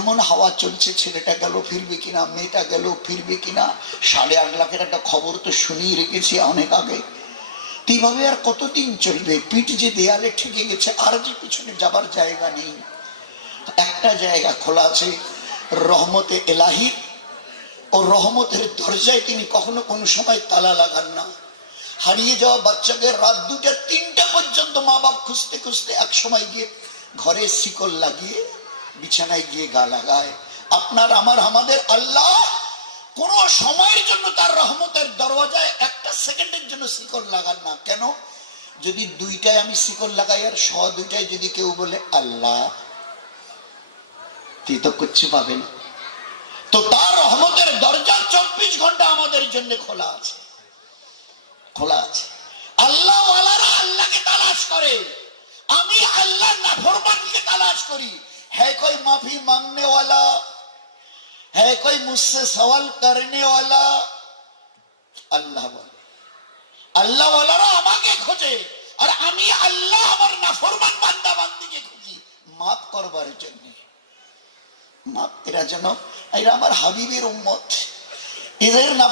এমন হাওয়া চলছে, ছেলেটা গেল ফিরবে কিনা, মেয়েটা গেল ফিরবে কিনা। 8.5 লাখের একটা খবর তো শুনিয়ে রেখেছি অনেক আগে। এইভাবে আর কতদিন চলবে? পিঠ যে দেয়ালে ঠেকে গেছে, আর যে পিছনে যাবার জায়গা নেই। একটা জায়গা খোলা আছে, রহমতে এলাহি। ও রহমতের দরজায় তিনি কখনো কোনো সময় তালা লাগান না। হারিয়ে যাওয়া বাচ্চাকে রাত 2টা 3টা পর্যন্ত মা বাপ খুঁজতে খুঁজতে এক সময় গিয়ে ঘরে শিকল লাগিয়ে বিছানায় গিয়ে গা লাগায়। আপনার আমার আমাদের আল্লাহ কোন সময়ের জন্য তার রহমতের দরওয়াজায় একটা সেকেন্ডের জন্য শিকল লাগান না। কেন? যদি 2টায় আমি শিকল লাগাই আর 2:15 যদি কেউ বলে আল্লাহ, তুই তো কিচ্ছু পাবে না। তো তার রহমতের দরজা 24 ঘন্টা আমাদের জন্য খোলা আছে, খোলা আছে। আল্লাহ ওয়ালারা আল্লাহকে তালাশ করে, আমি আল্লাহ নাফরমানকে তালাশ করি। है कोई माफी मांगने वाला, है कोई मुझसे सवाल करने वाला? আল্লাহ বলে, আল্লাহ ওয়ালারা আমাকে খোঁজে, আর আমি আল্লাহ আমার নাফরমান বান্দা বান্দিকে খুঁজি মাফ করবার জন্য। মাফ এরা যেন, এরা আমার হাবিবের উম্মত, এদের না